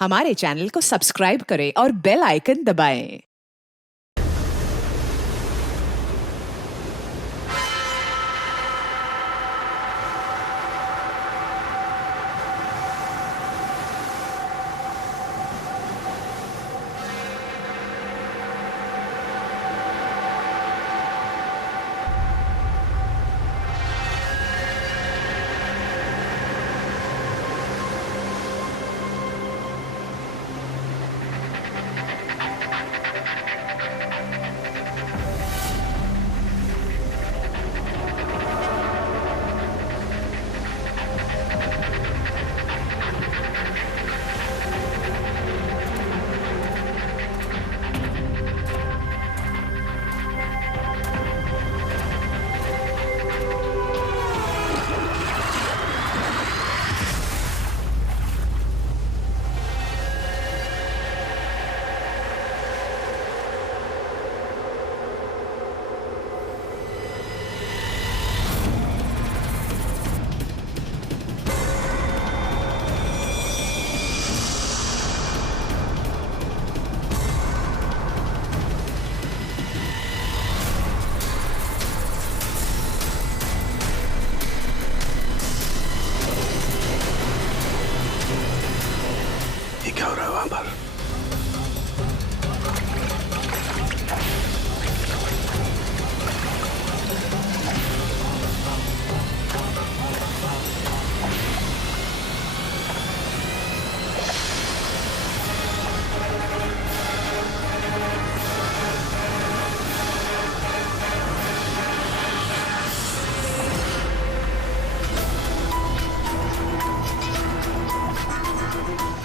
हमारे चैनल को सब्सक्राइब करें और बेल आइकन दबाएं। ये क्या हो रहा है वहां पर?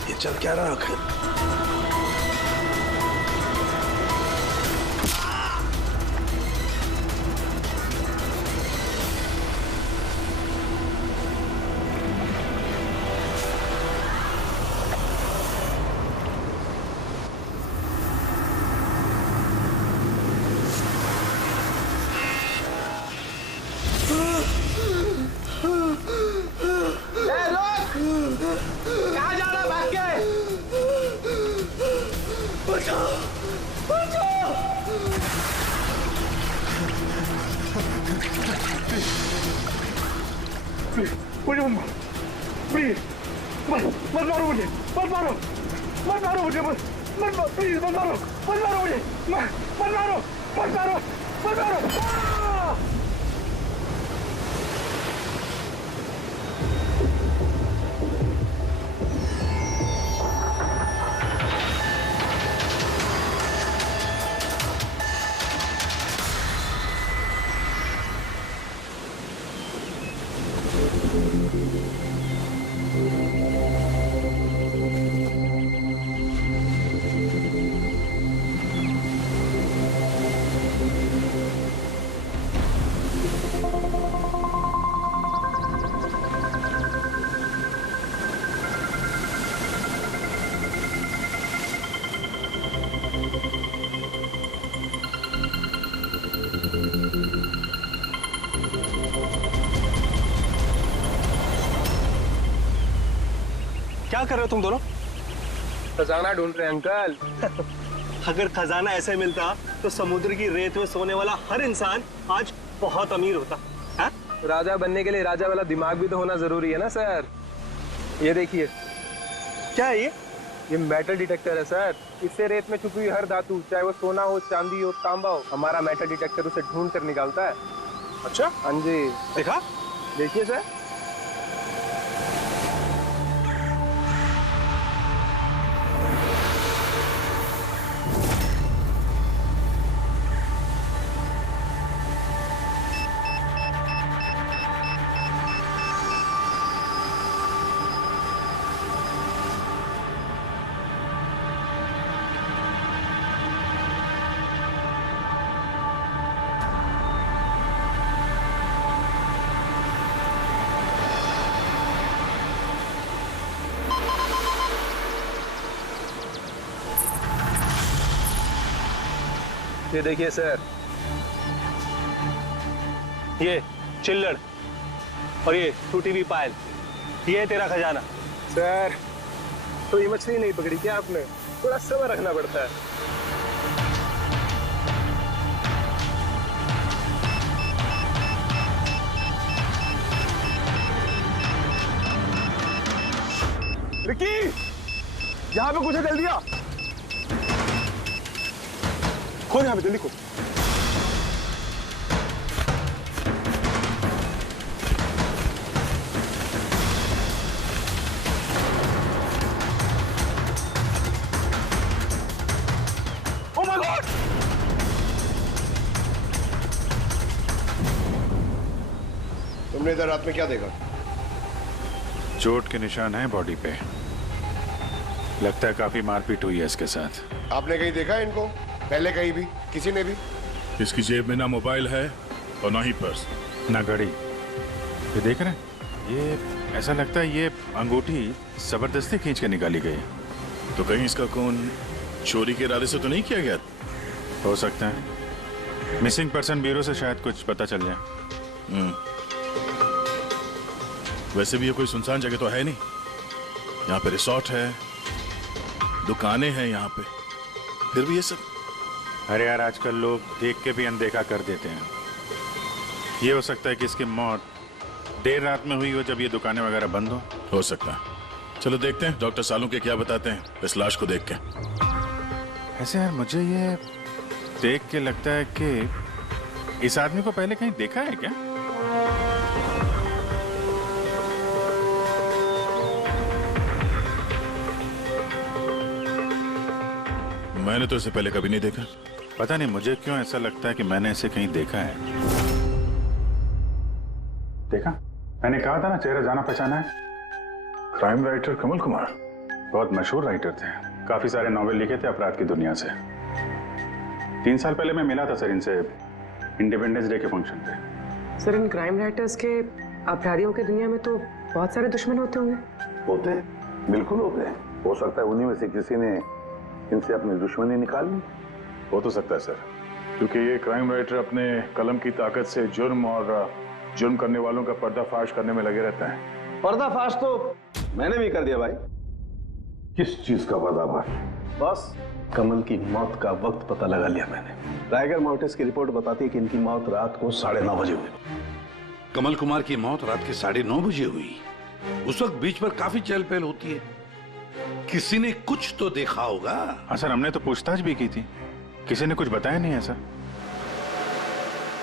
ये चल क्या रहा आखिर? कहाँ जा रहा है भाग के? बचाओ! बचाओ! मुझे मत मारो, प्लीज मत मारो मुझे, मत मारो मुझे, मत मारो प्लीज, मत मारो मुझे, मत मारो क्या कर रहे हो तुम दोनों? खजाना ढूंढ रहे हैं अंकल। अगर खजाना ऐसे मिलता तो समुद्र की रेत में सोने वाला हर इंसान आज बहुत अमीर होता है? राजा बनने के लिए राजा वाला दिमाग भी तो होना जरूरी है ना सर। ये देखिए, क्या है ये? ये मेटल डिटेक्टर है सर। इससे रेत में छुपी हुई हर धातु, चाहे वो सोना हो, चांदी हो, तांबा हो, हमारा मेटल डिटेक्टर उसे ढूंढ कर निकालता है। अच्छा, हाँ जी, देखा? देखिए सर। ये देखिए सर, ये चिल्लड़ और ये टूटी हुई पायल, ये है तेरा खजाना। सर तो ये मछली नहीं पकड़ी क्या आपने? थोड़ा सब्र रखना पड़ता है। रिकी, यहाँ पे कुछ है, जल्दी आ। खोल यहाँ पे, जल्दी खोल। Oh my God! तुमने इधर रात में क्या देखा? चोट के निशान हैं बॉडी पे। लगता है काफी मारपीट हुई है इसके साथ। आपने कहीं देखा इनको पहले? कहीं भी किसी ने भी? इसकी जेब में ना मोबाइल है और ना ही पर्स, ना घड़ी। ये देख रहे हैं, ये ऐसा लगता है ये अंगूठी जबरदस्ती खींच के निकाली गई है। तो कहीं इसका खून चोरी के इरादे से तो नहीं किया गया? हो सकता है मिसिंग पर्सन ब्यूरो से शायद कुछ पता चल जाए। वैसे भी ये कोई सुनसान जगह तो है नहीं। यहाँ पे रिसोर्ट है, दुकानें हैं यहाँ पे, फिर भी ये सब। अरे यार, आजकल लोग देख के भी अनदेखा कर देते हैं। ये हो सकता है कि इसकी मौत देर रात में हुई हो, जब ये दुकानें वगैरह बंद हो सकता है। चलो देखते हैं डॉक्टर सालुंके क्या बताते हैं इस लाश को देख के। ऐसे यार, मुझे ये देख के लगता है कि इस आदमी को पहले कहीं देखा है क्या? मैंने तो इसे पहले कभी नहीं देखा। पता नहीं मुझे क्यों ऐसा लगता है कि मैंने इसे कहीं देखा है। देखा, मैंने कहा था ना, चेहरा जाना पहचाना है। क्राइम राइटर कमल कुमार बहुत मशहूर राइटर थे, काफी सारे नॉवेल लिखे थे अपराध की दुनिया से। 3 साल पहले मैं मिला था सर इनसे इंडिपेंडेंस डे के फंक्शन पे। सर, इन क्राइम राइटर्स के अपराधियों की दुनिया में तो बहुत सारे दुश्मन होते होंगे। होते हैं, बिल्कुल होते हैं। हो सकता है उन्हीं में से किसी ने इनसे अपनी दुश्मनी निकाल ली। हो तो सकता है सर, क्योंकि ये क्राइम राइटर अपने कलम की ताकत से जुर्म और जुर्म करने वालों का पर्दाफाश करने में लगे रहते हैं। पर्दाफाश तो मैंने भी कर दिया भाई। किस चीज का पर्दाफाश? बस कमल की मौत का वक्त पता लगा लिया मैंने। टाइगर मोर्टिस की रिपोर्ट बताती है कि इनकी मौत रात को 9:30 बजे हुई। कमल कुमार की मौत रात के 9:30 बजे हुई। उस वक्त बीच पर काफी चहल पहल होती है। किसी ने कुछ तो देखा होगा। हाँ सर, हमने तो पूछताछ भी की थी, किसी ने कुछ बताया नहीं है सर।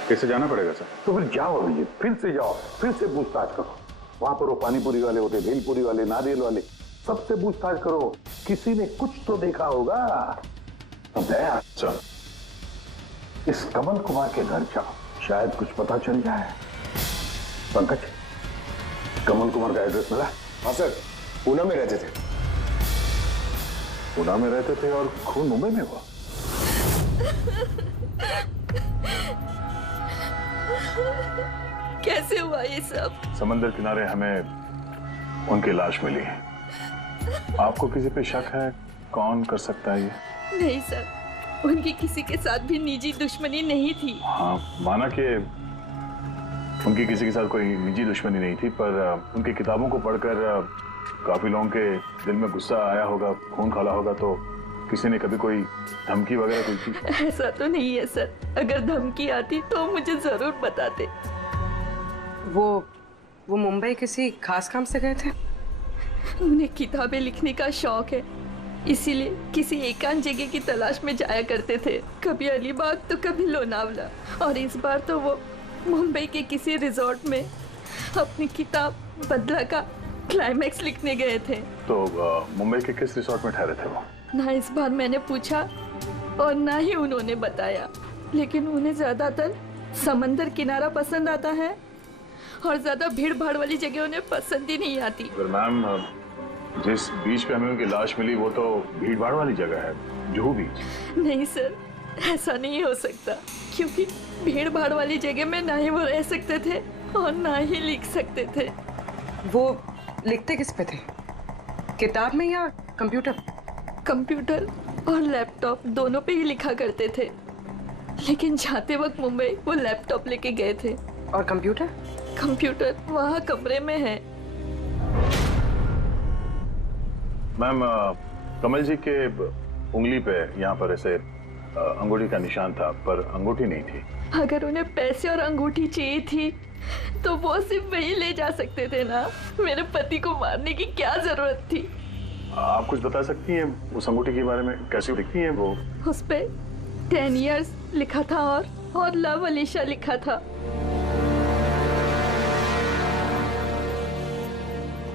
कैसे जाना पड़ेगा सर? तो फिर जाओ अभिजीत, फिर से जाओ, फिर से पूछताछ करो। वहां पर वो पानीपुरी वाले होते, भेलपुरी वाले, नारियल वाले, सबसे पूछताछ करो। किसी ने कुछ तो देखा होगा। तो दया सर, इस कमल कुमार के घर जाओ, शायद कुछ पता चल जाए। पंकज, कमल कुमार का एड्रेस मिला? हाँ सर, पूना में रहते थे। पुणे में रहते थे और खून मुंबई में हुआ। कैसे हुआ ये सब? समंदर किनारे हमें उनकी लाश मिली। आपको किसी पे शक है? कौन कर सकता है ये? नहीं सर, उनकी किसी के साथ भी निजी दुश्मनी नहीं थी। हाँ, माना कि उनकी किसी के साथ कोई निजी दुश्मनी नहीं थी, पर उनकी किताबों को पढ़कर काफी लोगों के दिल में गुस्सा आया होगा, खून खाला होगा, तो किसी ने कभी कोई धमकी वगैरह कोई की? ऐसा तो नहीं है सर, अगर धमकी आती तो मुझे जरूर बताते। वो मुंबई किसी खास काम से गए थे? उन्हें किताबें लिखने का शौक है, इसीलिए किसी एकांत जगह की तलाश में जाया करते थे। कभी अलीबाग तो कभी लोनावला, और इस बार तो वो मुंबई के किसी रिजॉर्ट में अपनी किताब बदला का क्लाइमैक्स लिखने गए थे। तो मुंबई के किस रिसोर्ट में ठहरे थे वो? ना इस बार मैंने पूछा और ना ही उन्होंने बताया, लेकिन उन्हें ज्यादातर समंदर किनारा पसंद आता है और ज्यादा भीड़ भाड़ वाली जगह उन्हें पसंद ही नहीं आती। मैम, जिस बीच पे हमें उनकी लाश मिली वो तो भीड़ भाड़ वाली जगह है, जुहू बीच। नहीं सर, ऐसा नहीं हो सकता, क्योंकि भीड़ भाड़ वाली जगह में ना ही वो रह सकते थे और ना ही लिख सकते थे। वो लिखते किस पे थे? किताब में या कंप्यूटर? कंप्यूटर और लैपटॉप दोनों पे ही लिखा करते थे, लेकिन जाते वक्त मुंबई वो लैपटॉप लेके गए थे। और कंप्यूटर? कंप्यूटर वहाँ कमरे में है। मैम, कमल जी के उंगली पे यहाँ पर ऐसे अंगूठी का निशान था, पर अंगूठी नहीं थी। अगर उन्हें पैसे और अंगूठी चाहिए थी तो वो सिर्फ वही ले जा सकते थे ना। मेरे पति को मारने की क्या जरूरत थी? आप कुछ बता सकती हैं उस अंगूठी के बारे में? कैसी दिखती है वो? उस पे 10 years लिखा था और लव अलीशा लिखा था।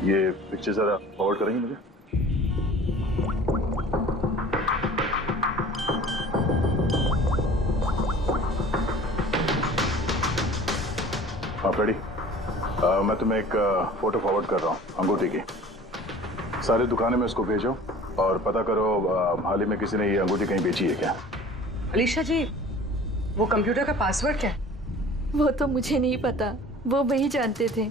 ये पिक्चर जरा फॉरवर्ड करेंगे मुझे? आप रेडी? मैं तुम्हें एक फोटो फॉरवर्ड कर रहा हूँ अंगूठी की। सारी दुकानें में इसको भेजो और पता करो हाल ही में किसी ने ये अंगूठी कहीं बेची है क्या। अलीशा जी, वो कंप्यूटर का पासवर्ड क्या है? वो तो मुझे नहीं पता, वो वही जानते थे।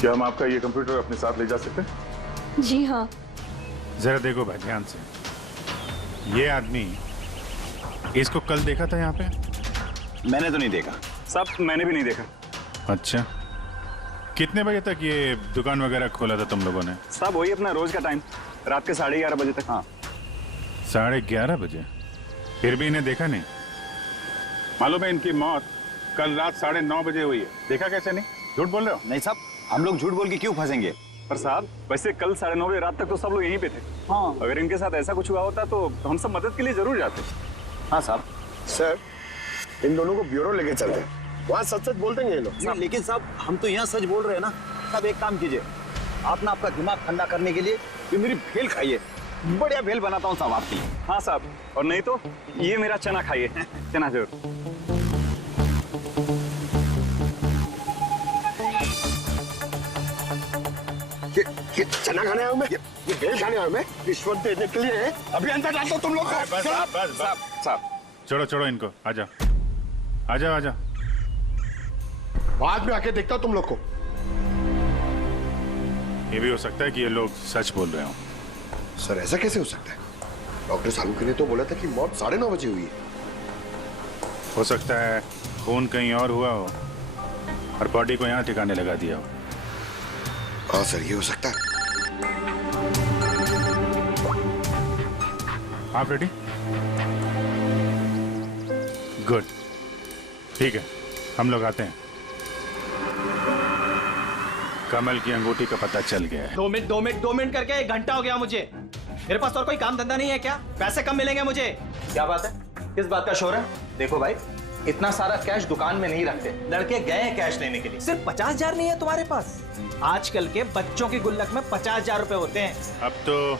क्या हम आपका ये कंप्यूटर अपने साथ ले जा सकते हैं? जी हाँ। जरा देखो भाई ध्यान से, ये आदमी, इसको कल देखा था यहाँ पे? मैंने तो नहीं देखा साहब, मैंने भी नहीं देखा। अच्छा, कितने बजे तक ये दुकान वगैरह खोला था तुम लोगों ने? साहब वही अपना रोज का टाइम, रात के 11:30 बजे तक। हाँ 11:30 बजे? फिर भी इन्हें देखा नहीं? मालूम है इनकी मौत कल रात 9:30 बजे हुई है, देखा कैसे नहीं? झूठ बोल रहे हो? नहीं साहब, हम लोग झूठ बोल के क्यों फंसेंगे? पर साहब वैसे कल 9:30 बजे रात तक तो सब लोग यहीं पे थे। हाँ, अगर इनके साथ ऐसा कुछ हुआ होता तो हम सब मदद के लिए जरूर जाते। हाँ साहब। सर, इन दोनों को ब्यूरो लेके चलते हैं, वहाँ सच सच बोल देंगे ये लोग। लेकिन साहब हम तो यहाँ सच बोल रहे हैं ना। साहब एक काम कीजिए, आप ना आपका दिमाग ठंडा करने के लिए ये मेरी भेल खाइए, बढ़िया भेल बनाता हूँ साहब आपकी। हाँ साहब, और नहीं तो ये मेरा चना खाइए, चना जरूर। ये चना खाने आया हूँ मैं, ये भेल खाने आया हूँ मैं, रिश्वत देने के लिए। अभी अंदर डालता हूँ तुम लोग को। साहब छोड़ो इनको, आ जाओ। बाद में आके देखता हूँ तुम लोग को। ये भी हो सकता है कि ये लोग सच बोल रहे हो। सर ऐसा कैसे हो सकता है? डॉक्टर सालुके ने तो बोला था कि मौत 9:30 बजे हुई है। हो सकता है खून कहीं और हुआ हो और बॉडी को यहाँ ठिकाने लगा दिया हो। हाँ सर, ये हो सकता है। आप रेडी? गुड, ठीक है, हम लोग आते हैं। कमल की अंगूठी का पता चल गया है। 2 मिनट करके 1 घंटा हो गया मुझे। मेरे पास और कोई काम धंधा नहीं है क्या? पैसे कम मिलेंगे मुझे। क्या बात है? किस बात का शोर है? देखो भाई, इतना सारा कैश दुकान में नहीं रखते, लड़के गए हैं कैश लेने के लिए। सिर्फ 50,000 नहीं है तुम्हारे पास? आजकल के बच्चों की गुल्लक में 50,000 रुपए होते हैं। अब तो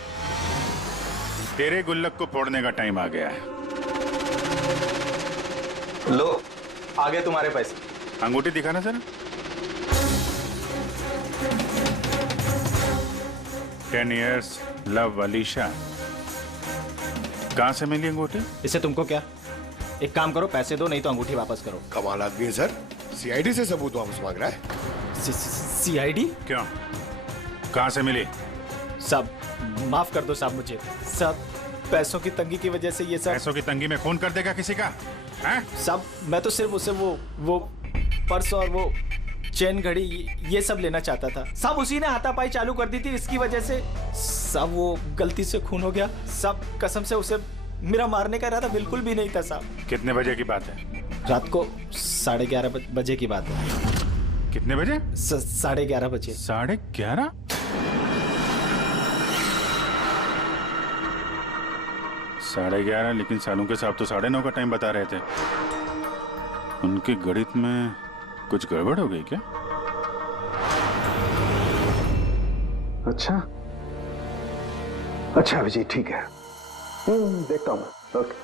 तेरे गुल्लक को फोड़ने का टाइम आ गया है। लो, आ गए तुम्हारे पैसे। अंगूठी दिखाना सर। 10 years love Alisha. कहां से मिली अंगूठी? इससे तुमको क्या? एक काम करो, पैसे दो, नहीं तो अंगूठी वापस करो। कमाल आदमी है सर, सीआईडी से सबूत वापस मांग रहा है। सीआईडी? क्यों, कहां से मिली? सब माफ कर दो साहब मुझे। सब पैसों की तंगी की वजह से ये सब। पैसों की तंगी में खून कर देगा किसी का? सब मैं तो सिर्फ उसे वो पर्स और वो चेन घड़ी ये सब लेना चाहता था। सब उसी ने हाथापाई चालू कर दी थी, इसकी वजह से सब वो गलती से खून हो गया। सब कसम से उसे मेरा मारने का इरादा बिल्कुल भी नहीं था साहब। कितने बजे की बात है? रात को 11:30 बजे की बात है। कितने बजे? 11:30 बजे। 11:30? साढ़े 11, लेकिन सालों के साहब तो 9:30 का टाइम बता रहे थे। उनके गणित में कुछ गड़बड़ हो गई क्या? अच्छा अभिजीत, ठीक है, देखता हूँ मैं। ओके।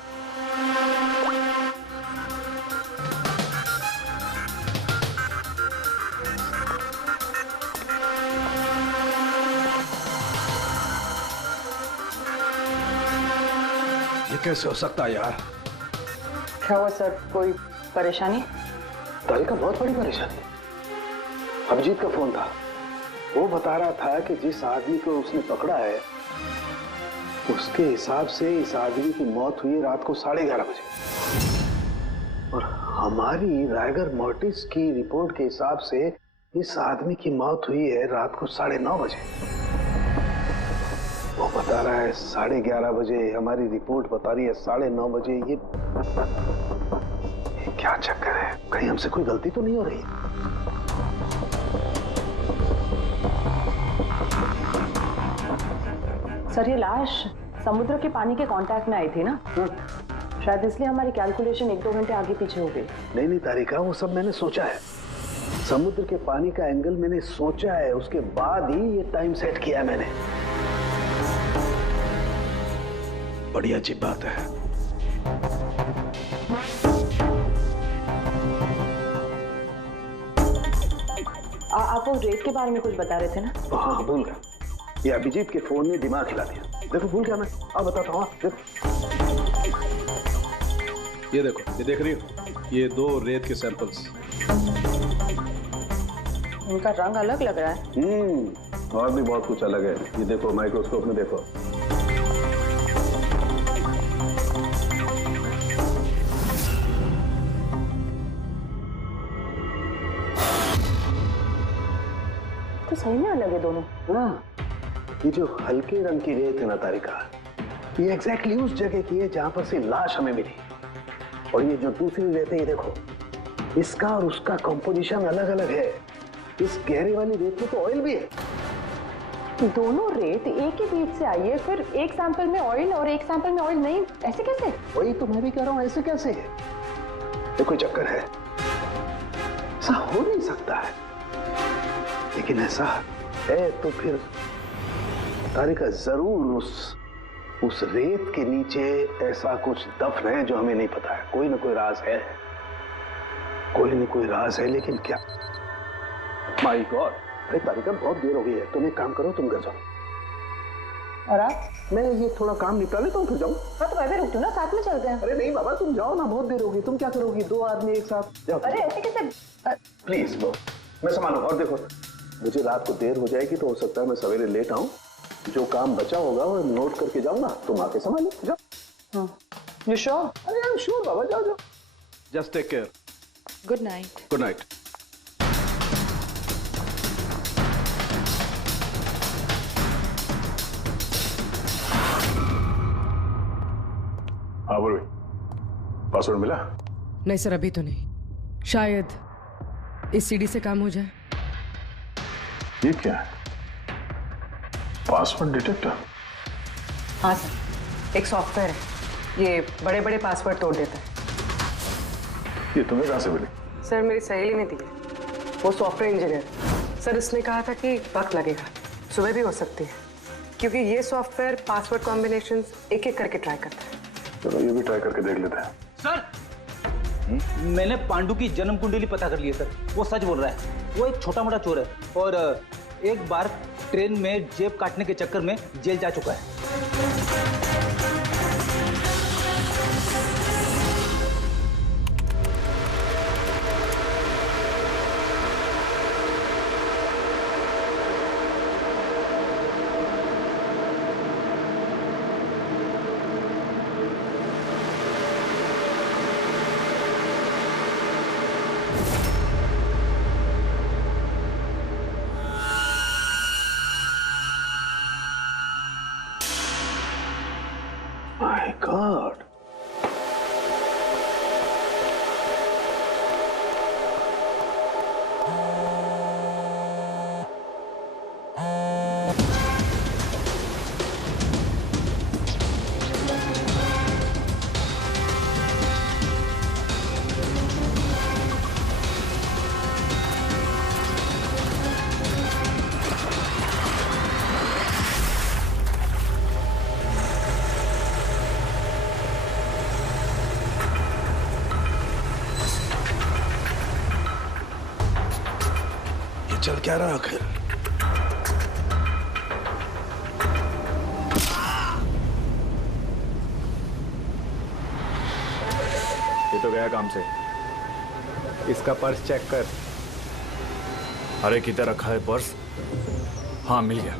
ये कैसे हो सकता है यार? क्या हुआ सर, कोई परेशानी? ताई का बहुत बड़ी परेशानी। अभिजीत का फोन था, वो बता रहा था कि जिस आदमी को उसने पकड़ा है उसके हिसाब से इस आदमी की मौत हुई रात को 11:30 बजे, और हमारी रायगर मोर्टिस की रिपोर्ट के हिसाब से इस आदमी की मौत हुई है रात को 9:30 बजे। बता रहा है 11:30 बजे, हमारी रिपोर्ट बता रही है 9:30 बजे। ये क्या चक्कर है? कहीं हमसे कोई गलती तो नहीं हो रही? सर ये लाश समुद्र के पानी के कांटेक्ट में आई थी ना, शायद इसलिए हमारी कैलकुलेशन 1-2 घंटे आगे पीछे हो गई। नहीं तारिका, वो सब मैंने सोचा है। समुद्र के पानी का एंगल मैंने सोचा है, उसके बाद ही ये टाइम सेट किया है मैंने। बड़ी अजीब बात है। आप वो रेत के बारे में कुछ बता रहे थे ना? हाँ भूल गया। ये अभिजीत के फोन ने दिमाग हिला दिया। देखो भूल गया मैं, अब बताता हूँ। देखो ये देखो, ये देख रही हो, ये 2 रेत के सैंपल्स। उनका रंग अलग लग रहा है। और भी बहुत कुछ अलग है। ये देखो माइक्रोस्कोप में देखो। तो सही में अलग है दोनों। हाँ, ये जो हल्के रंग की रेत है ना तारिका, ये एग्जैक्टली उस जगह की है जहां पर से लाश हमें मिली। और ये जो दूसरी रेत है, ये देखो, इसका और उसका कंपोजिशन अलग अलग है। इस गहरे वाली रेत में तो ऑयल भी है। दोनों रेत एक ही बीच से आई है, फिर एक सैंपल में ऑयल और एक सैंपल में ऑयल नहीं, ऐसे कैसे? वही तो मैं भी कह रहा हूँ, ऐसे कैसे? ये कोई चक्कर है? ऐसा हो नहीं सकता है। लेकिन ऐसा है तो फिर तारिका जरूर उस रेत के नीचे ऐसा कुछ दफन है जो हमें नहीं पता है। कोई ना कोई राज है, कोई ना कोई राज है, लेकिन क्या? माय गॉड, अरे तारिका बहुत देर हो गई है। तुम एक काम करो, तुम घर जाओ और आप? मैं ये थोड़ा काम निपटा लेता हूँ, फिर जाऊँ। हाँ तो मैं भी रुकती हूँ ना, साथ में चलते हैं। अरे नहीं बाबा, तुम जाओ ना, बहुत देर होगी। तुम क्या करोगी? 2 आदमी एक साथ जाओ। अरे ऐसे कैसे? प्लीज लो, मैं संभालू। और देखो, मुझे रात को देर हो जाएगी तो हो सकता है मैं सवेरे लेट आऊं। जो काम बचा होगा वो नोट करके जाऊंगा, तुम आके संभालो। जाओ। You sure? अरे आई एम श्योर बाबा, जाओ जाओ। Just take care. Good night. Good night. हाँ बोलो, पासवर्ड मिला? नहीं सर, अभी तो नहीं। शायद इस सीडी से काम हो जाए। ये क्या है? Password detector? हाँ सर, एक सॉफ्टवेयर है, ये बड़े बड़े पासवर्ड तोड़ देता है। ये तुम्हें कहाँ से मिली? सर मेरी सहेली ने दी है, वो सॉफ्टवेयर इंजीनियर। सर इसने कहा था कि वक्त लगेगा, सुबह भी हो सकती है, क्योंकि ये सॉफ्टवेयर पासवर्ड कॉम्बिनेशंस एक एक करके ट्राई करता है। चलो ये भी ट्राई करके देख लेते हैं। सर मैंने पांडु की जन्म कुंडली पता कर ली है सर। वो सच बोल रहा है, वो एक छोटा मोटा चोर है और एक बार ट्रेन में जेब काटने के चक्कर में जेल जा चुका है। My God. चल क्या रहा आखिर? ये तो गया काम से। इसका पर्स चेक कर। अरे किधर रखा है पर्स? हाँ मिल गया।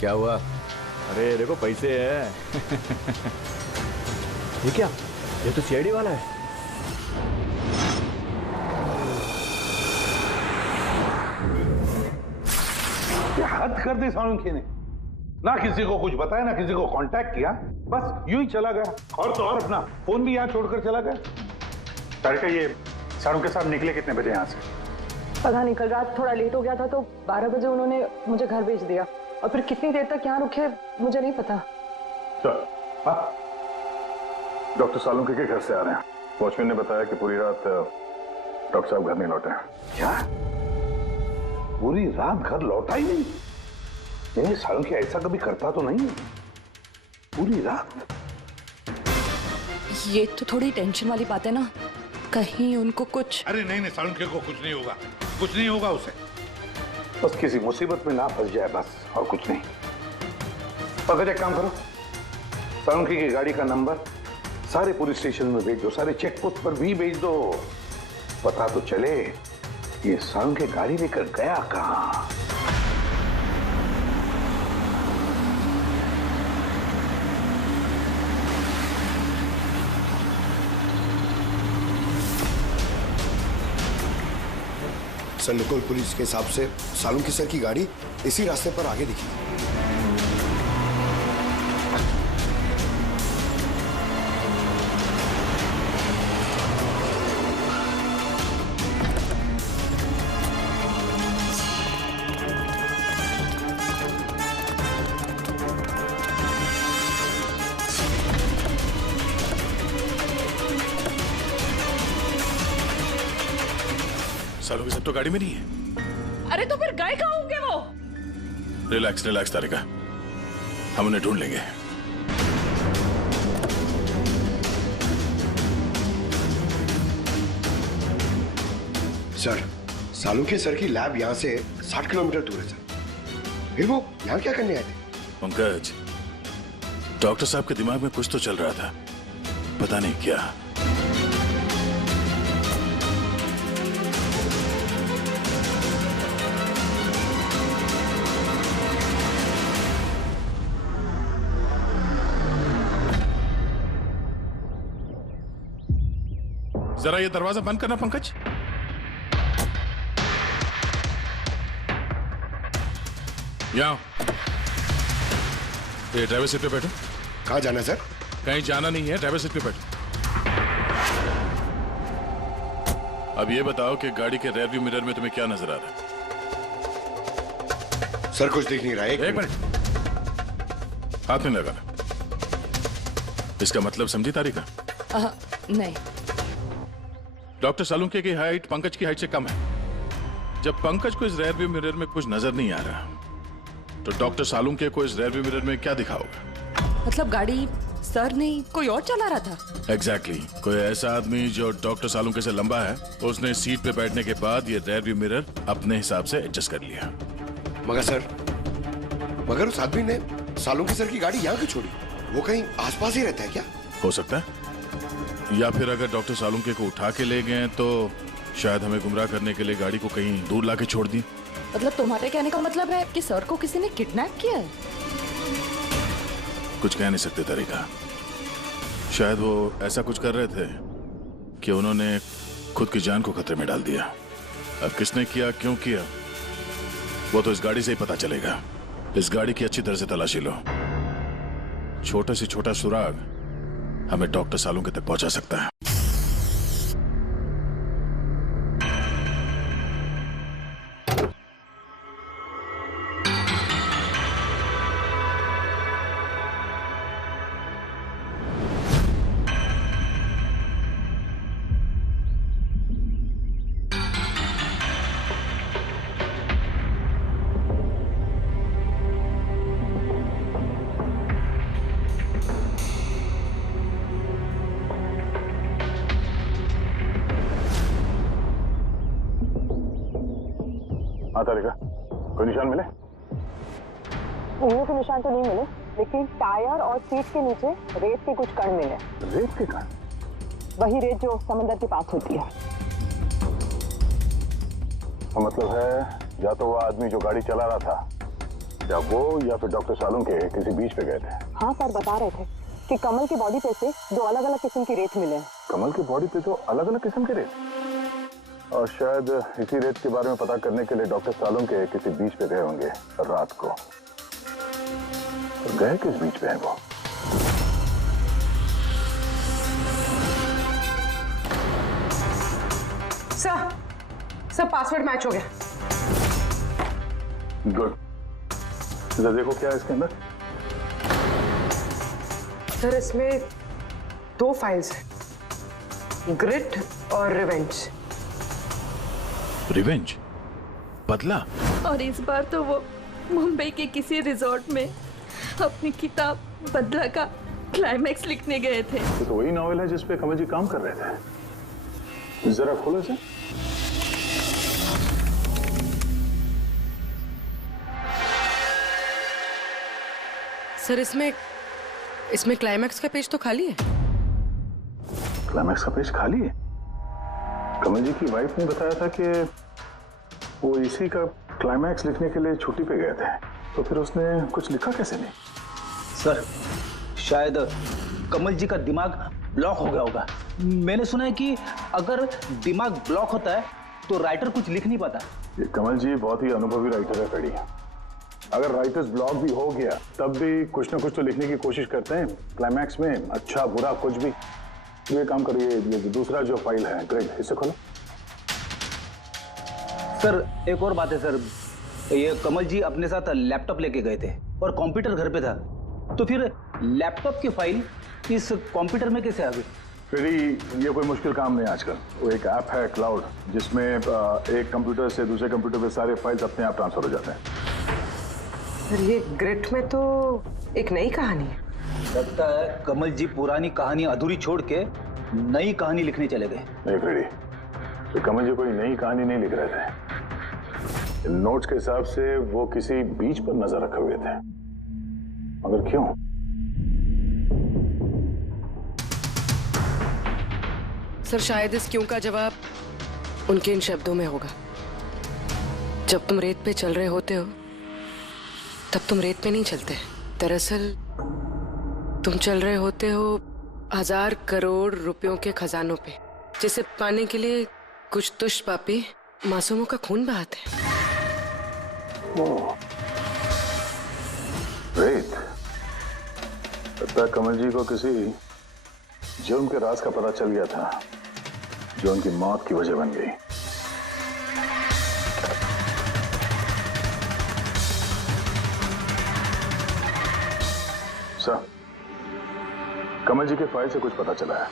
क्या हुआ? अरे देखो पैसे है। ये क्या? ये तो सीआईडी वाला है। क्या हद कर दी सालुंखे ने, ना किसी को कुछ बताया ना किसी को कांटेक्ट किया, बस यूं ही चला गया। और तो और अपना फोन भी यहाँ छोड़कर चला गया। तारिका, ये सालुंखे साहब निकले कितने बजे यहाँ से? पता नहीं, कल रात थोड़ा लेट हो गया था तो 12 बजे उन्होंने मुझे घर भेज दिया, और फिर कितनी देर तक यहाँ रुके मुझे नहीं पता। डॉक्टर सालुंखे के घर से आ रहे हैं। वॉचमैन ने बताया कि पूरी रात डॉक्टर साहब घर नहीं लौटे। क्या पूरी रात घर लौटा ही नहीं? यानी सालुंखे ऐसा कभी करता तो नहीं? पूरी रात? ये तो थोड़ी टेंशन वाली बात है ना, कहीं उनको कुछ। अरे नहीं नहीं, सालुंखे को कुछ नहीं होगा, कुछ नहीं होगा उसे। बस किसी मुसीबत में ना फंस जाए, बस, और कुछ नहीं। पकड़, एक काम करो, सालुंखे की गाड़ी का नंबर सारे पुलिस स्टेशन में भेज दो, सारे चेक पोस्ट पर भी भेज दो। पता तो चले ये सालुंखे गाड़ी लेकर गया कहां। सर, लोकल पुलिस के हिसाब से सालुंखे सर की गाड़ी इसी रास्ते पर आगे दिखी। सालुंखे सब तो गाड़ी में नहीं है। अरे तो फिर गए कहाँ होंगे वो? रिलैक्स रिलैक्स तारिका, हम उन्हें ढूंढ लेंगे। सर, सालुंखे सर की लैब यहाँ से 60 किलोमीटर दूर है सर। फिर वो यहाँ क्या करने आए थे? पंकज, डॉक्टर साहब के दिमाग में कुछ तो चल रहा था, पता नहीं क्या। जरा ये दरवाजा बंद करना पंकज। यहाँ ये ड्राइवर सीट पे बैठो। कहाँ जाना सर? कहीं जाना नहीं है, ड्राइवर सीट पे बैठो। अब ये बताओ कि गाड़ी के रेयर व्यू मिरर में तुम्हें क्या नजर आ रहा है? सर कुछ दिख नहीं रहा है। एक मिनट, हाथ में लगाना। इसका मतलब समझी तारिका? नहीं। डॉक्टर सालुंखे की हाइट पंकज की हाइट से कम है। जब पंकज को इस रेयर व्यू मिरर में कुछ नजर नहीं आ रहा, तो डॉक्टर सालुंखे को इस रेयर व्यू मिरर में क्या दिखा होगा? मतलब गाड़ी सर नहीं कोई और चला रहा था? एग्जैक्टली कोई ऐसा आदमी जो डॉक्टर सालुंखे से लंबा है, उसने सीट पे बैठने के बाद ये रेयर व्यू मिरर अपने हिसाब से एडजस्ट कर लिया। मगर उस आदमी ने सालुंखे सर की गाड़ी यहाँ क्यों छोड़ी? वो कहीं आसपास ही रहता है क्या? हो सकता है, या फिर अगर डॉक्टर सालुंखे को उठा के ले गए तो शायद हमें गुमराह करने के लिए गाड़ी को कहीं दूर लाके छोड़ दी। मतलब तुम्हारे कहने का मतलब है कि सर को किसी ने किडनैप किया है? कुछ कह नहीं सकते तरीका। शायद वो ऐसा कुछ कर रहे थे कि उन्होंने खुद की जान को खतरे में डाल दिया। अब किसने किया, क्यों किया, वो तो इस गाड़ी से ही पता चलेगा। इस गाड़ी की अच्छी तरह से तलाशी लो। छोटा से छोटा सुराग हमें डॉक्टर सालुंखे तक पहुंचा सकता है। हाँ तारिका, कोई निशान मिले? उंगलियों के निशान तो नहीं मिले, लेकिन टायर और सीट के नीचे रेत के कुछ कण मिले। रेत के कण? वही रेत जो समंदर के पास होती है। तो मतलब है या तो वो आदमी जो गाड़ी चला रहा था, या वो या फिर डॉक्टर सालुंखे किसी बीच पे गए थे। हाँ सर बता रहे थे कि कमल की बॉडी पे से दो अलग अलग किस्म की रेत मिले हैं। कमल की बॉडी पे तो अलग अलग किस्म के रेत? और शायद इसी रेत के बारे में पता करने के लिए डॉक्टर सालों के किसी बीच पे गए होंगे रात को। गए किस बीच पे हैं वो? सर पासवर्ड मैच हो गया। गुड। जरा देखो क्या है इसके अंदर। सर इसमें 2 फाइल्स हैं, ग्रिट और रिवेंज। रिवेंज? बदला? और इस बार तो वो मुंबई के किसी रिजॉर्ट में अपनी किताब बदला का क्लाइमैक्स लिखने गए थे। तो वही नॉवेल है जिसपे कमल जी काम कर रहे थे। जरा खोलो इसे। सर इसमें क्लाइमैक्स का पेज तो खाली है। क्लाइमैक्स का पेज खाली है? कमल जी की वाइफ ने बताया था कि वो इसी का क्लाइमैक्स लिखने के लिए छुट्टी पे गए थे, तो फिर उसने कुछ लिखा कैसे नहीं? सर शायद कमल जी का दिमाग ब्लॉक हो गया होगा। मैंने सुना है कि अगर दिमाग ब्लॉक होता है तो राइटर कुछ लिख नहीं पाता। ये कमल जी बहुत ही अनुभवी राइटर है कड़ी। अगर राइटर्स ब्लॉक भी हो गया तब भी कुछ ना कुछ तो लिखने की कोशिश करते हैं क्लाइमैक्स में, अच्छा बुरा कुछ भी। ये काम करिए, ये दूसरा जो फाइल है ग्रेट, इसे खोलो। सर एक और बात है सर, ये कमल जी अपने साथ लैपटॉप लेके गए थे और कंप्यूटर घर पे था, तो फिर लैपटॉप की फाइल इस कंप्यूटर में कैसे आ गई? फिर ये कोई मुश्किल काम नहीं आजकल। वो एक ऐप है क्लाउड, जिसमें एक कंप्यूटर से दूसरे कंप्यूटर पे सारे फाइल्स अपने आप ट्रांसफर हो जाते हैं। सर ये ग्रिट में तो एक नई कहानी है। लगता है कमल जी पुरानी कहानी अधूरी छोड़ के नई कहानी लिखने चले गए। नहीं फ्रेडी, तो कमल जी कोई नई कहानी नहीं लिख रहे थे। नोट्स के हिसाब से वो किसी बीच पर नजर रखे हुए थे, मगर क्यों? सर शायद इस क्यों का जवाब उनके इन शब्दों में होगा। जब तुम रेत पे चल रहे होते हो तब तुम रेत पे नहीं चलते। दरअसल तुम चल रहे होते हो 1000 करोड़ रुपयों के खजानों पे, जिसे पाने के लिए कुछ दुष्ट पापी मासूमों का खून बहाते हैं। रेत? लगता है कमल जी को किसी जुर्म के राज का पता चल गया था, जो उनकी मौत की वजह बन गई। सर, कमल जी के फाइल से कुछ पता चला है।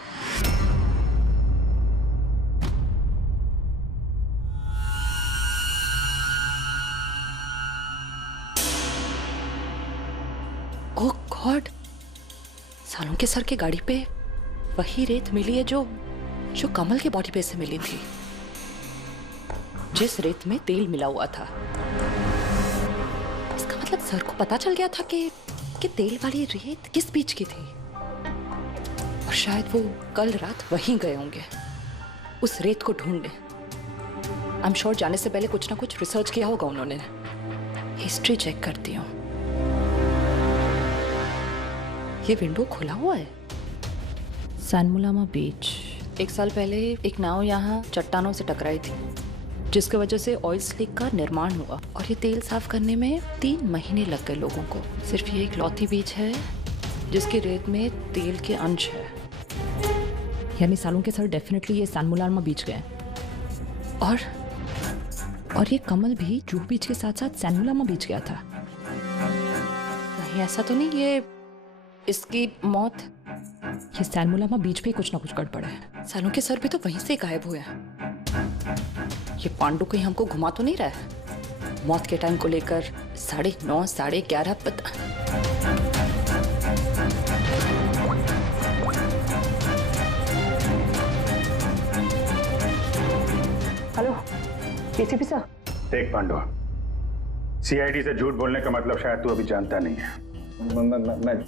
ओह गॉड, सालों के सर की गाड़ी पे वही रेत मिली है जो कमल के बॉडी पे से मिली थी, जिस रेत में तेल मिला हुआ था। इसका मतलब सर को पता चल गया था कि तेल वाली रेत किस बीच की थी, और शायद वो कल रात वहीं गए होंगे उस रेत को ढूंढने। आई एम श्योर जाने से पहले कुछ ना कुछ रिसर्च किया होगा उन्होंने। हिस्ट्री चेक करती हूँ। ये विंडो खुला हुआ है। सैनमुलामा बीच। 1 साल पहले एक नाव यहाँ चट्टानों से टकराई थी, जिसकी वजह से ऑयल स्लिक का निर्माण हुआ, और ये तेल साफ करने में 3 महीने लग गए लोगों को। सिर्फ ये इकलौती बीच है जिसकी रेत में तेल के अंश है। यानी सालों के सर डेफिनेटली ये सैनमुलामा बीच गए, और ये कमल भी जूहू बीच के साथ साथ सैनमुलामा बीच गया था। नहीं ऐसा तो नहीं, ये इसकी मौत ये सैनमुलामा बीच पे कुछ ना कुछ गड़बड़ है। सालों के सर भी तो वहीं से गायब हुए हैं। ये पांडु कहीं हमको घुमा तो नहीं रहा है? मौत के टाइम को लेकर 9:30 11:30 पता। Hello ACP sir. देख पांडु, सीआईडी से झूठ बोलने का मतलब शायद तू अभी जानता नहीं है। मैं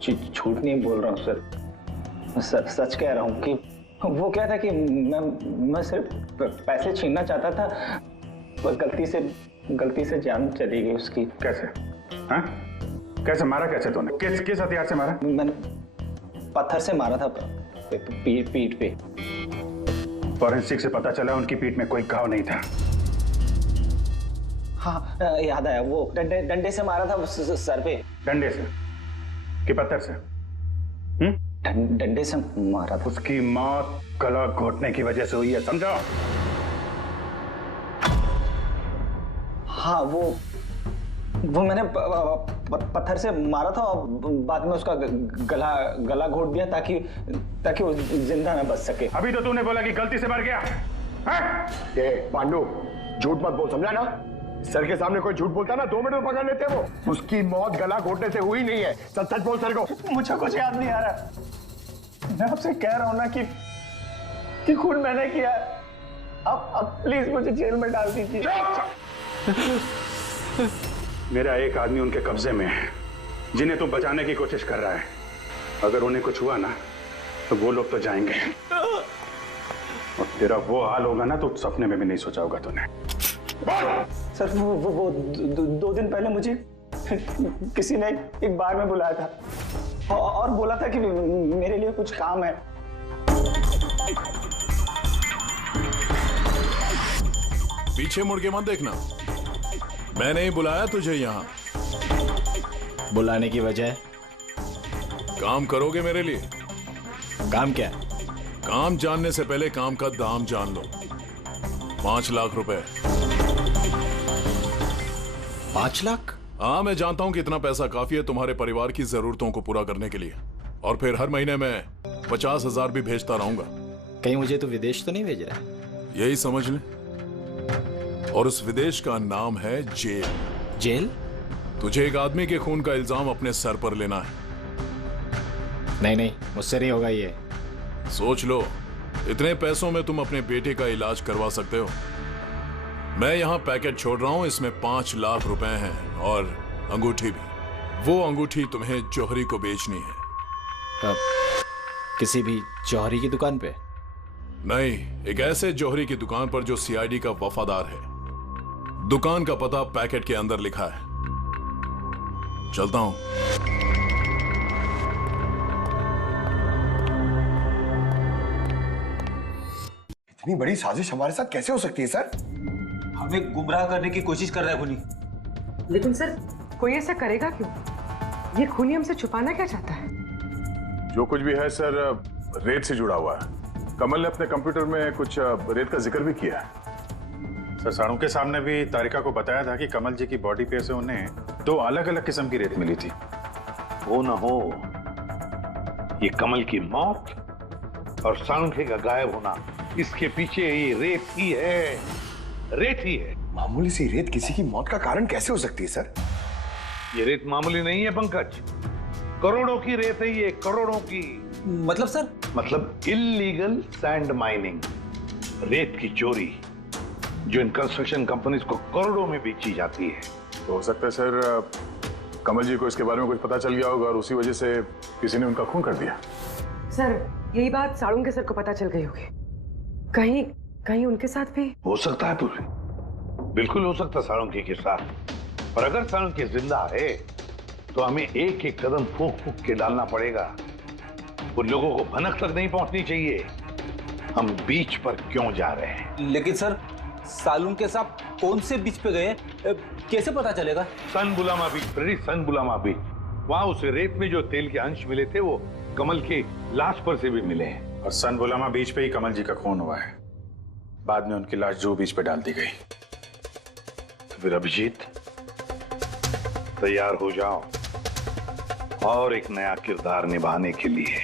झूठ नहीं बोल रहा हूँ सर, सच कह रहा हूँ कि वो क्या था कि मैं सिर्फ पैसे छीनना चाहता था, पर गलती से जान चली गई उसकी। कैसे? हाँ? कैसे मारा? कैसे तूने? किस हथियार से मारा? मैंने पत्थर से मारा था, पीठ पे। फॉरेंसिक से पता चला उनकी पीठ में कोई घाव नहीं था। हाँ याद आया, वो डंडे से मारा था सर पे। डंडे से कि पत्थर से? डंडे से मारा था। उसकी मौत गला घोटने की वजह से हुई है, समझो? हाँ वो मैंने पत्थर से मारा था और बाद में उसका गला घोट दिया ताकि वो जिंदा ना बच सके। अभी तो तूने बोला कि गलती से मर गया। ये पांडु, झूठ मत बोल, समझा ना? सर के सामने कोई झूठ बोलता ना 2 मिनट में पकड़ लेते वो। उसकी मौत गला घोटने से हुई नहीं है। सच सच बोल सर को। मुझे कुछ याद नहीं आ रहा। मैं आपसे कह रहा हूं ना कि खून मैंने किया। अब प्लीज मुझे जेल में डाल दीजिए। मेरा एक आदमी उनके कब्जे में है जिन्हें तू बचाने की कोशिश कर रहा है। अगर उन्हें कुछ हुआ ना तो वो लोग तो जाएंगे और तेरा वो हाल होगा ना तो सपने में भी नहीं सोचा होगा तूने। सर वो 2 दिन पहले मुझे किसी ने एक बार में बुलाया था और बोला था कि मेरे लिए कुछ काम है। पीछे मुड़ के मत देखना, मैंने ही बुलाया तुझे यहाँ। बुलाने की वजह? काम करोगे मेरे लिए? काम क्या? काम जानने से पहले काम का दाम जान लो। 5 लाख रुपए। 5 लाख? हाँ, मैं जानता हूं कि इतना पैसा काफी है तुम्हारे परिवार की जरूरतों को पूरा करने के लिए, और फिर हर महीने में 50,000 भी भेजता रहूंगा। कहीं मुझे तो विदेश तो नहीं भेज रहा? यही समझ ले। और उस विदेश का नाम है जेल। जेल? तुझे एक आदमी के खून का इल्जाम अपने सर पर लेना है। नहीं, मुझसे नहीं होगा ये। सोच लो, इतने पैसों में तुम अपने बेटे का इलाज करवा सकते हो। मैं यहाँ पैकेट छोड़ रहा हूँ, इसमें 5 लाख रुपए हैं और अंगूठी भी। वो अंगूठी तुम्हें जौहरी को बेचनी है। किसी भी जौहरी की दुकान पे? नहीं, एक ऐसे जौहरी की दुकान पर जो सीआईडी का वफादार है। दुकान का पता पैकेट के अंदर लिखा है। चलता हूं। इतनी बड़ी साजिश हमारे साथ कैसे हो सकती है सर? हमें गुमराह करने की कोशिश कर रहा है खूनी। लेकिन सर, कोई ऐसा करेगा क्यों? ये खूनी हमसे छुपाना क्या चाहता है? जो कुछ भी है सर, रेत से जुड़ा हुआ है। कमल ने अपने कंप्यूटर में कुछ रेत का जिक्र भी किया है। सर, सारों के सामने भी तारिका को बताया था कि कमल जी की बॉडी पे से उन्हें 2 अलग-अलग किस्म की रेत मिली थी। हो ना हो, ये कमल की मौत और साळुंखे का गायब होना, इसके पीछे ये रेत ही है। रेत ही है। मामूली सी रेत किसी की मौत का कारण कैसे हो सकती है सर? ये रेत मामूली नहीं है पंकज, करोड़ों की रेत है ये, करोड़ों की। मतलब सर? मतलब इल्लीगल सैंड माइनिंग, रेत की चोरी, जो इन कंस्ट्रक्शन कंपनीज को करोड़ों में बेची जाती है। तो हो सकता है सर कमल जी को इसके बारे में कुछ पता चल गया होगा और उसी वजह से किसी ने उनका खून कर दिया। सर, यही बात साळुंखे सर को पता चल गई होगी। कहीं उनके साथ भी हो सकता है पूरी, बिल्कुल हो सकता है साळुंखे के साथ। पर अगर साळुंखे जिंदा है तो हमें एक एक कदम फूंक फूंक के डालना पड़ेगा। उन लोगों को भनक तक नहीं पहुंचनी चाहिए हम बीच पर क्यों जा रहे हैं। लेकिन सर, साळुंखे साहब कौन से बीच पे गए, कैसे पता चलेगा? सन बुलामा बीच, सन बुलामा बीच। वहां उस रेत में जो तेल के अंश मिले थे वो कमल के लाश पर से भी मिले हैं। और सन बुलामा बीच पे ही कमल जी का खून हुआ है। बाद में उनकी लाश जो बीच पे डाल दी गई। तो फिर अभिजीत, तैयार हो जाओ और एक नया किरदार निभाने के लिए।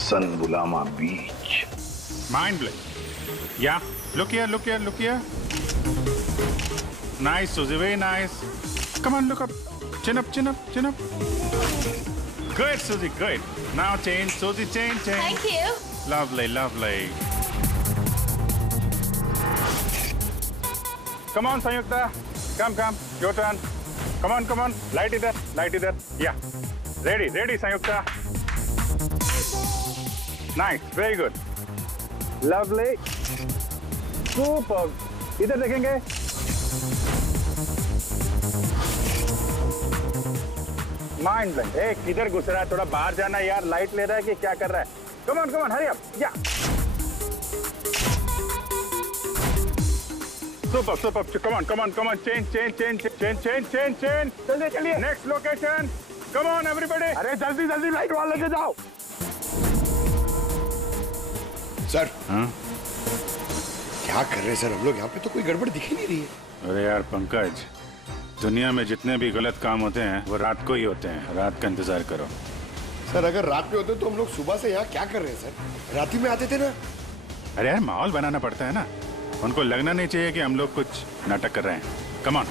सन बुलामा beach. Mind blowing. Yeah look here. Nice, Suzy, very nice. Come on, look up. Chin up. Good, Suzy, good. Now change, Suzy, change. Thank you. Lovely. Come on, Sanyukta. Come. Your turn. Come on. Light it there. Yeah. Ready, Sanyukta. Nice, very good. Lovely. Super. इधर देखेंगे। Mind blank. किधर घुस रहा है? थोड़ा बाहर जाना यार, लाइट ले रहा है कि क्या कर रहा है? Come on, hurry up. Yeah super super, come on come on come on, change. चलिए next location, come on everybody. अरे जल्दी जल्दी लाइट वाले लेके जाओ। सर क्या कर रहे हैं सर हम लोग यहाँ पे? तो कोई गड़बड़ दिख ही नहीं रही है। अरे यार पंकज, दुनिया में जितने भी गलत काम होते हैं वो रात को ही होते हैं। रात का इंतजार करो। सर अगर रात में होते तो हम लोग सुबह से यहाँ क्या कर रहे हैं सर? रात ही में आते थे ना। अरे यार माहौल बनाना पड़ता है ना, उनको लगना नहीं चाहिए कि हम लोग कुछ नाटक कर रहे हैं। Come on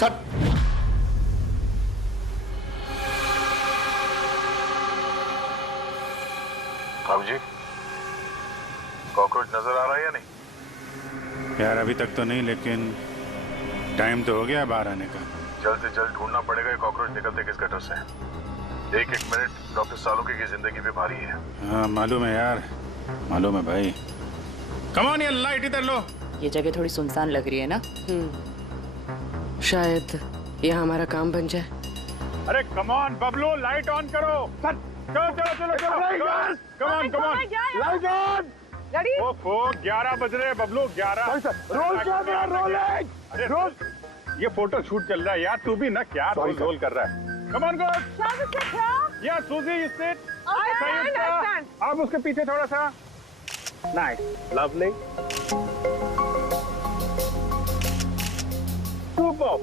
sir. बाबू जी, कॉकरोच नजर आ रहा है या नहीं? यार अभी तक तो नहीं, लेकिन टाइम तो हो गया बाहर आने का। जल्द से जल्द ढूंढना पड़ेगा ये कॉकरोच निकलते किस गटर से। एक मिनट डॉक्टर सालुंके की जिंदगी पे भारी है। हाँ मालूम है यार, मालूम है भाई। कम ऑन, ये लाइट इधर लो। ये जगह थोड़ी सुनसान लग रही है ना? शायद यह हमारा काम बन जाए। अरे come on Bablu, light on करो। चलो चलो चलो, कम on come on, light on. ओफो 11 बज रहे हैं बबलू, 11। Roll camera rolling. अरे रोल, ये फोटो शूट चल रहा है यार, तू भी ना क्या रोल कर रहा है। Come on good. या सूजी यू सिट। अब उसके पीछे थोड़ा सा। Nice, lovely, super,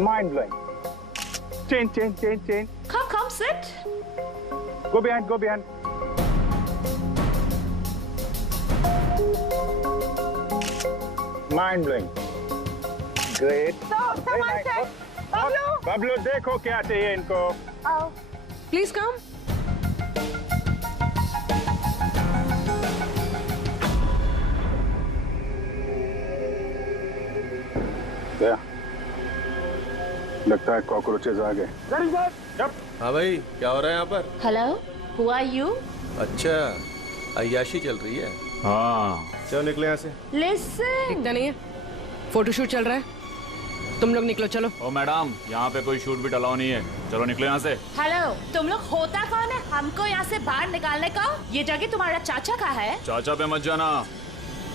mind blowing. Change. Come sit. Go behind. Mind blowing. Great. Bablu देखो क्या चाहिए इनको। Please come. क्या लगता है कॉकरोचेज आ गए। हाँ भाई, क्या हो रहा है यहाँ पर? Hello, who are you? अच्छा, अय्याशी चल रही है। हाँ, चलो निकले यहाँ से। Listen. दिखता नहीं है, फोटोशूट चल रहा है। तुम लोग निकलो, चलो। ओ मैडम, यहाँ पे कोई शूट भी अलाउ नहीं है, चलो निकलो यहाँ से। हेलो, तुम लोग होता कौन है हमको यहाँ से बाहर निकालने का? ये जगह तुम्हारा चाचा का है? चाचा पे मत जाना,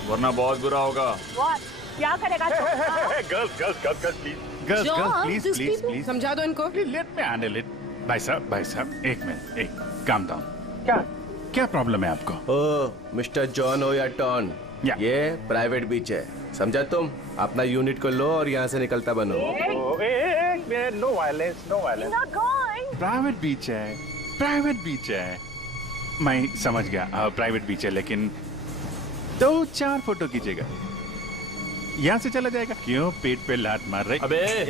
वरना बहुत बुरा होगा। क्या करेगा? Girls, please. समझा दो इनको। Let me handle it. भाई साहब, एक मिनट, काम डाउन। क्या प्रॉब्लम है आपको? ओ मिस्टर जॉन हो या टॉन, ये प्राइवेट बीच है, समझा तुम? अपना यूनिट को लो और यहाँ से निकलता बनो। No violence. प्राइवेट बीच है। मैं समझ गया, प्राइवेट बीच है, लेकिन 2-4 फोटो कीजिएगा। यहाँ से चला जाएगा। क्यों पेट पे लात मार रहे? अबे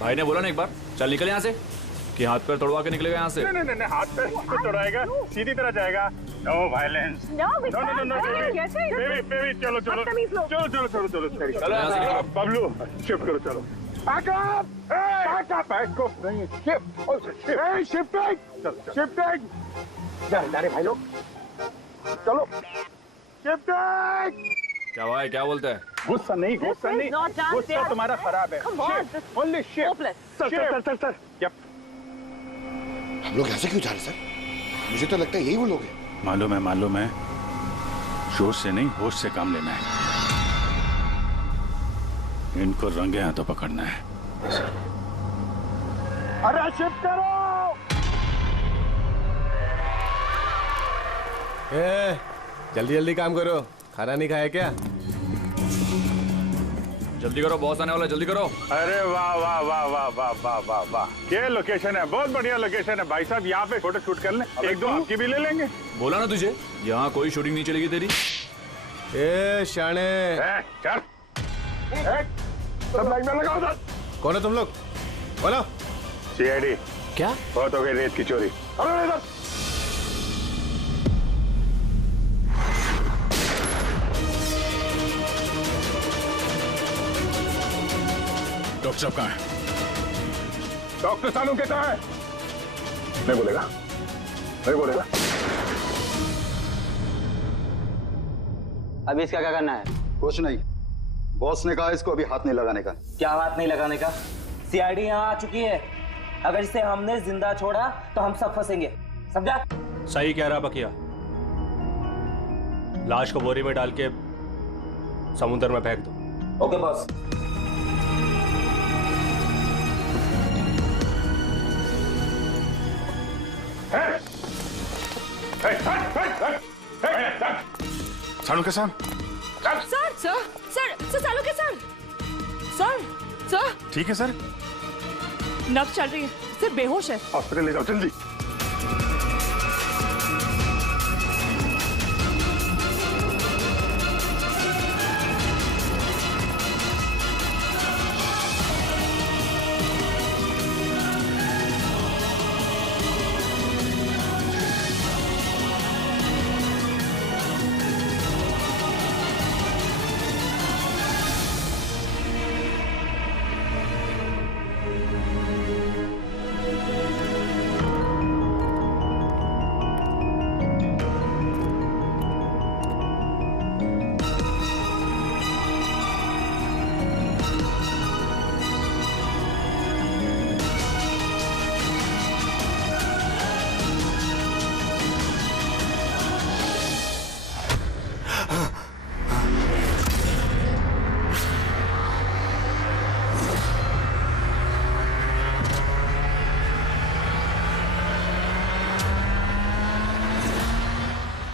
भाई ने बोला ना एक बार, चल निकल यहाँ से, कि हाथ पैर तोड़वा के निकलेगा यहाँ से। नहीं, हाथ पैर क्यों तोड़ाएगा? सीधी तरह जाएगा। No violence. नो बेबी, चलो। बबलू शिफ्ट करो, चलो। शिफ्टिंग। जाने भाई लोग, चलो। शिफ्टिंग। क्या भाई, क्या बोलते हैं? गुस्सा नहीं, गुस्सा तुम्हारा खराब है। Only shift. सर। हम लोग यहाँ से क्यों जा रहे सर? मुझे तो लगता है यही वो लोग हैं। मालूम है। जोश से नहीं, होश से काम लेना है। इनको रंगे हाथों पकड़ना है। अरे शिफ्ट करो। जल्दी काम करो, खाना नहीं खाया क्या? जल्दी करो, बॉस आने वाला, जल्दी करो। अरे वाह, क्या लोकेशन है, बहुत बढ़िया लोकेशन है भाई साहब। यहाँ पे फोटो शूट कर लें, 1-2 आपकी भी ले लेंगे। बोला ना तुझे, यहाँ कोई शूटिंग नहीं चलेगी तेरी। ए शाने, चल। सब लाइन में लगाओ सर। कौन है तुम लोग? बोलो। CID। क्या? बहुत हो गई रेत की चोरी। अरे सर, डॉक्टर साहब कहाँ है? डॉक्टर सालुंके कहाँ है? नहीं बोलेगा। अभी इसका क्या करना है? कुछ नहीं, बॉस ने कहा इसको अभी हाथ नहीं लगाने का। क्या हाथ नहीं लगाने का? CID यहाँ आ चुकी है, अगर इसे हमने जिंदा छोड़ा तो हम सब फंसेंगे, समझा? सही कह रहा बकिया, लाश को बोरी में डाल के समुद्र में फेंक दो। Okay boss. सालुंके साहब। Sir sir sir sir Salunke sir sir sir ठीक है सर। नब्ज चल रही है सर, बेहोश है। हॉस्पिटल ले जाओ जल्दी।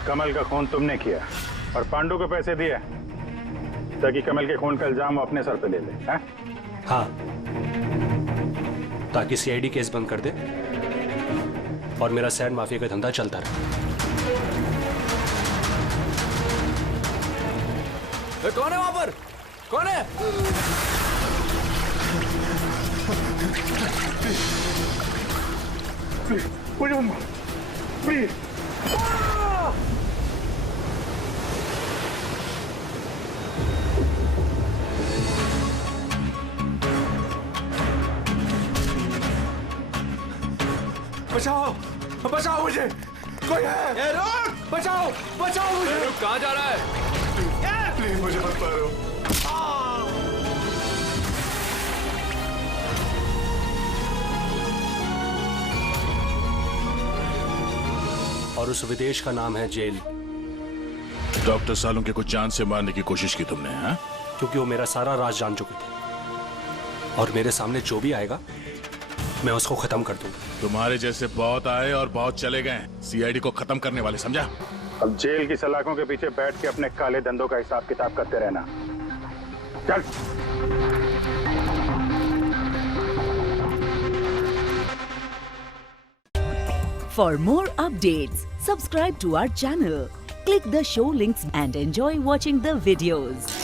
कमल का खून तुमने किया और पांडु को पैसे दिए ताकि कमल के खून का इल्जाम वो अपने सर पे ले ले, हैं? हाँ, ताकि सीआईडी केस बंद कर दे और मेरा सैंड माफिया का धंधा चलता रहे। कौन है वहां पर? कौन है? मुझे मत मारो, प्लीज। बचाओ, बचाओ मुझे, कोई है? रुक! बचाओ, बचाओ मुझे। रुक, कहाँ जा रहा है? प्लीज मुझे मत मारो। और उस विदेश का नाम है जेल। डॉक्टर सालुंके को जान से मारने की कोशिश की तुमने, हाँ? क्योंकि वो मेरा सारा राज जान चुके थे और मेरे सामने जो भी आएगा मैं उसको खत्म कर दूंगा। तुम्हारे जैसे बहुत आए और बहुत चले गए, सीआईडी को खत्म करने वाले, समझा? अब जेल की सलाखों के पीछे बैठ के अपने काले धंधों का हिसाब किताब करते रहना। चल। For more updates, subscribe to our channel, click the show links and enjoy watching the videos.